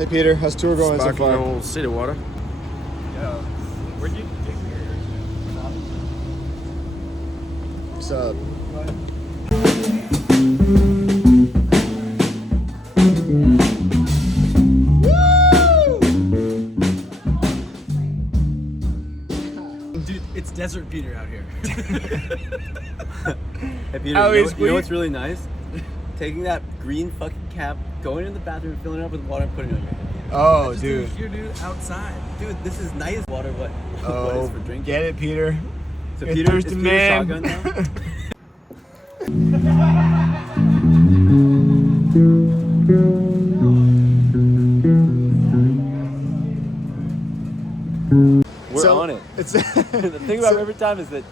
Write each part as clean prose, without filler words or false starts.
Hey Peter, how's tour going so far? Old city water. Yeah. Where'd you take me? What's up? Dude, it's Desert Peter out here. Hey Peter, you know what's really nice? Taking that green fucking cap, going in the bathroom, filling it up with water, and putting it on your head. Oh, Just dude. Here, dude, outside. Dude, this is nice water. What Oh, is for drinking? get it, Peter. So You're Peter, is thirsty Peter man. shotgun now? We're So, on it. It's The thing about every time is that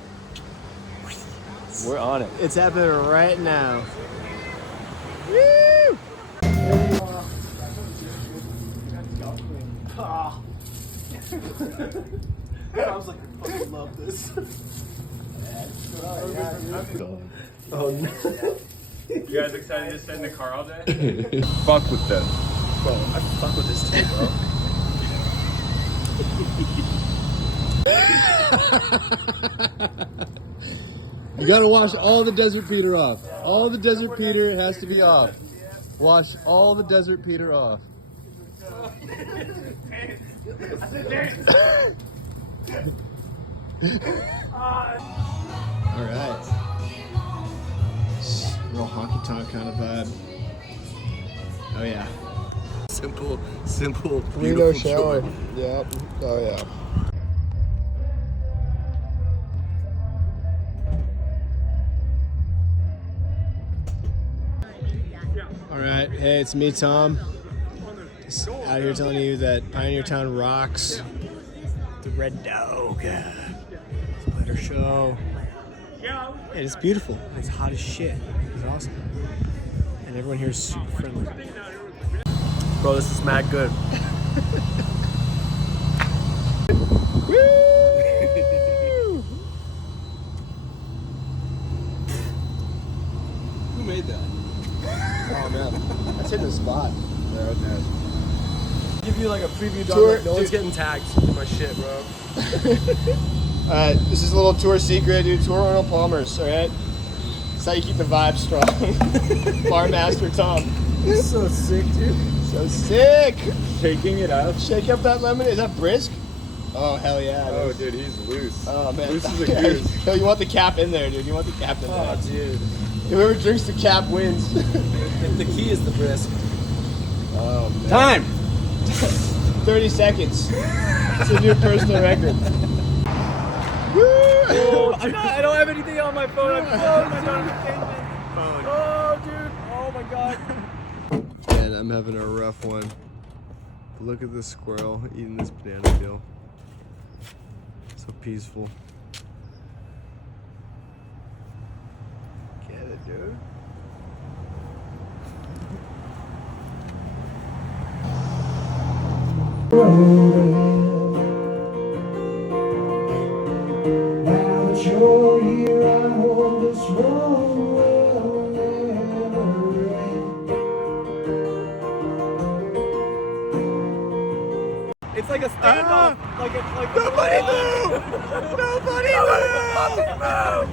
we're on it. it's happening right now. Woo! Sounds like I fucking love this. Oh no. You guys excited to sit in the car all day? Fuck with this. Bro, I fuck with this too, bro. You gotta wash all the Desert Peter off. All the Desert Peter has to be off. Wash all the Desert Peter off. Alright. Real honky tonk kind of vibe. Oh yeah. Simple, Reno beautiful shower. shore. Yep. Oh yeah. All right. Hey, it's me, Tom. Just out here telling you that Pioneertown rocks. The Red Dog. Splitter show. And it's beautiful. It's hot as shit. It's awesome. And everyone here is super friendly. Bro, this is mad good. Woo! Who made that? Oh man, that's hitting the spot. Yeah, okay. Give you like a preview done, Tour- like no one's getting tagged in my shit, bro. This is a little tour secret, dude. Tour Arnold Palmers, all right? That's how you keep the vibe strong. Bar Master Tom. So sick, dude. So sick. Shaking it up. Shake up that lemon. Is that brisk? Oh hell yeah. it Oh, is. dude, he's loose. Oh man. Loose as a goose. Yo, you want the cap in there, dude. You want the cap in there. Oh, dude. Whoever drinks the cap wins. The key is the brisk. Oh man. Time! 30 seconds. It's a new personal record. Woo! Oh, I don't have anything on my phone. I'm closed. I don't have anything. Oh, dude. Oh my god. Man, I'm having a rough one. Look at this squirrel eating this banana peel. So peaceful. Get it, dude. Now that you're here, I hope this road will never end. It's like a standoff. Like Nobody move! Nobody move!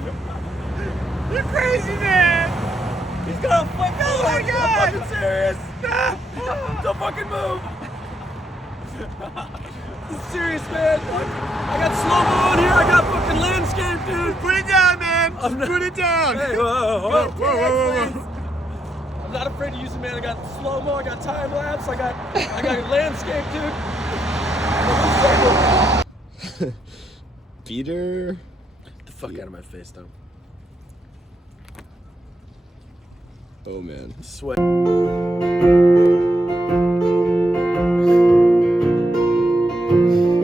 You're crazy, man! He's gonna flip. Oh my God! I'm fucking serious. Don't fucking move. This is serious, man. I got slow-mo on here. I got fucking landscape, dude. Put it down, man! Put it down! Hey, whoa. Whoa. I'm not afraid to use it, man. I got slow-mo. I got time lapse. I got landscape, dude. Peter. Get the fuck out of my face, though. Oh man. Sweat.